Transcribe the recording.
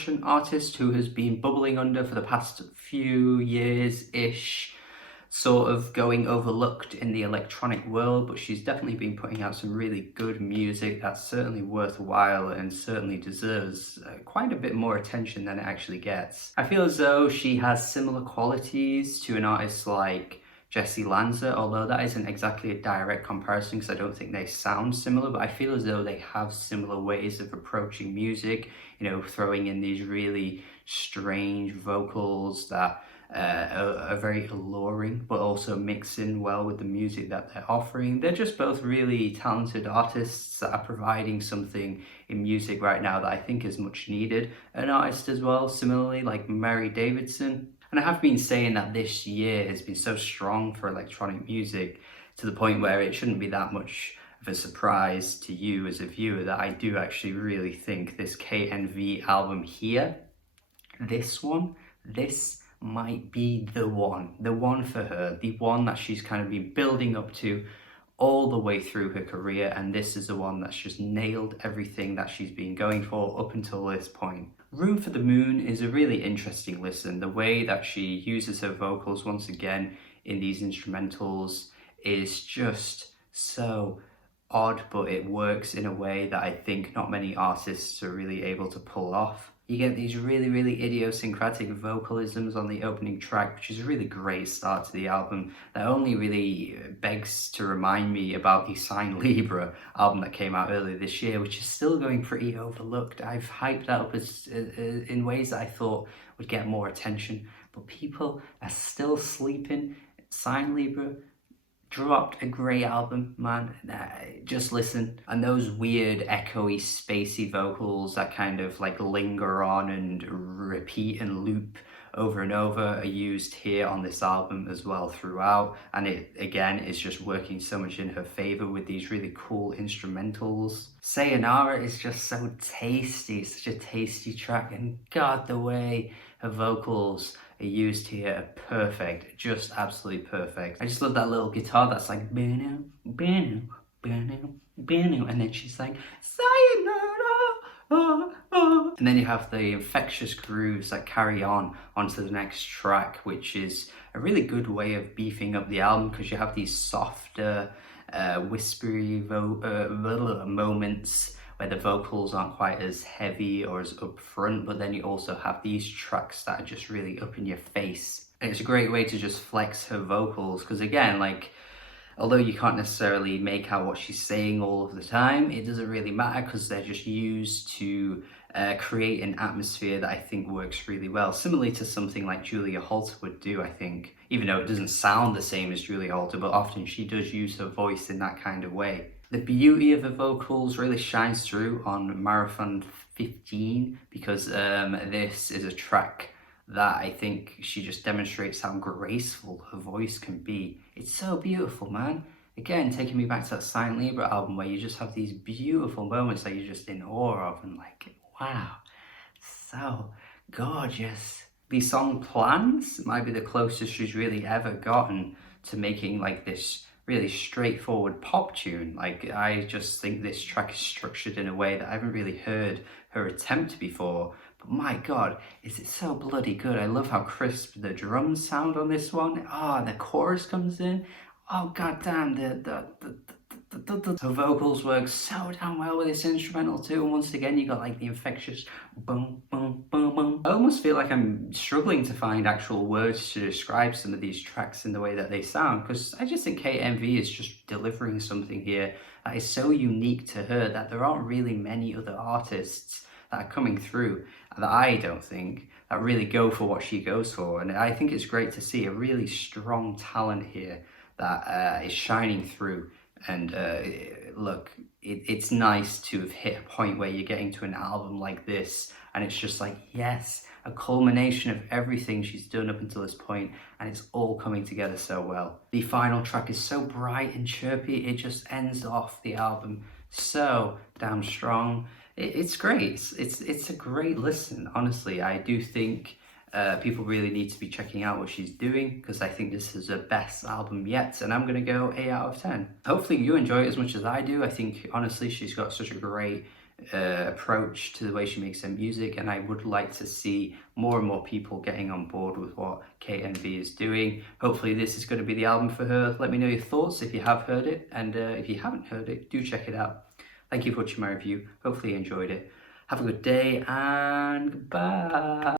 Russian artist who has been bubbling under for the past few years-ish, sort of going overlooked in the electronic world, but she's definitely been putting out some really good music that's certainly worthwhile and certainly deserves quite a bit more attention than it actually gets. I feel as though she has similar qualities to an artist like Jessie Lanza, although that isn't exactly a direct comparison because I don't think they sound similar, but I feel as though they have similar ways of approaching music, you know, throwing in these really strange vocals that are very alluring, but also mix in well with the music that they're offering. They're just both really talented artists that are providing something in music right now that I think is much needed. An artist as well, similarly, like Mary Davidson. And I have been saying that this year has been so strong for electronic music to the point where it shouldn't be that much of a surprise to you as a viewer that I do actually really think this KNV album here, this might be the one for her, the one that she's kind of been building up to all the way through her career, and this is the one that's just nailed everything that she's been going for up until this point. Room for the Moon is a really interesting listen. The way that she uses her vocals once again in these instrumentals is just so odd, but it works in a way that I think not many artists are really able to pull off. You get these really idiosyncratic vocalisms on the opening track, which is a really great start to the album that only really begs to remind me about the Sign Libra album that came out earlier this year, which is still going pretty overlooked. I've hyped that up as in ways that I thought would get more attention, but people are still sleeping. Sign Libra dropped a great album, man. Just listen. And those weird echoey spacey vocals that kind of like linger on and repeat and loop over and over are used here on this album as well throughout, and it again is just working so much in her favor with these really cool instrumentals. Sayonara is just so tasty, such a tasty track, and god, the way her vocals are used here are perfect, just absolutely perfect. I just love that little guitar that's like banu, banu, banu, banu, and then she's like sayonara, oh, oh. And then you have the infectious grooves that carry on onto the next track, which is a really good way of beefing up the album because you have these softer, whispery moments where the vocals aren't quite as heavy or as upfront, but then you also have these tracks that are just really up in your face. And it's a great way to just flex her vocals, because again, like, although you can't necessarily make out what she's saying all of the time, it doesn't really matter because they're just used to create an atmosphere that I think works really well. Similarly to something like Julia Holter would do, I think, even though it doesn't sound the same as Julia Holter, but often she does use her voice in that kind of way. The beauty of the vocals really shines through on Marafon 15 because this is a track that I think she just demonstrates how graceful her voice can be. It's so beautiful, man. Again, taking me back to that Sign Libra album where you just have these beautiful moments that you're just in awe of and like, wow, so gorgeous. The song Plans might be the closest she's really ever gotten to making like this really straightforward pop tune. Like, I just think this track is structured in a way that I haven't really heard her attempt before, but my god, is it so bloody good. I love how crisp the drums sound on this one. The chorus comes in, oh god damn, the vocals work so damn well with this instrumental too, and once again you got like the infectious boom boom boom boom. I almost feel like I'm struggling to find actual words to describe some of these tracks in the way that they sound, because I just think KNV is just delivering something here that is so unique to her that there aren't really many other artists that are coming through that I don't think that really go for what she goes for. And I think it's great to see a really strong talent here that is shining through. And look, it's nice to have hit a point where you're getting to an album like this and it's just like, yes, a culmination of everything she's done up until this point, and it's all coming together so well. The final track is so bright and chirpy, it just ends off the album so damn strong. It's great. It's a great listen, honestly. I do think people really need to be checking out what she's doing, because I think this is her best album yet, and I'm gonna go 8 out of 10. Hopefully you enjoy it as much as I do. I think honestly she's got such a great approach to the way she makes her music, and I would like to see more and more people getting on board with what KNV is doing. Hopefully this is going to be the album for her. Let me know your thoughts if you have heard it, and if you haven't heard it, do check it out. Thank you for watching my review. Hopefully you enjoyed it. Have a good day and goodbye.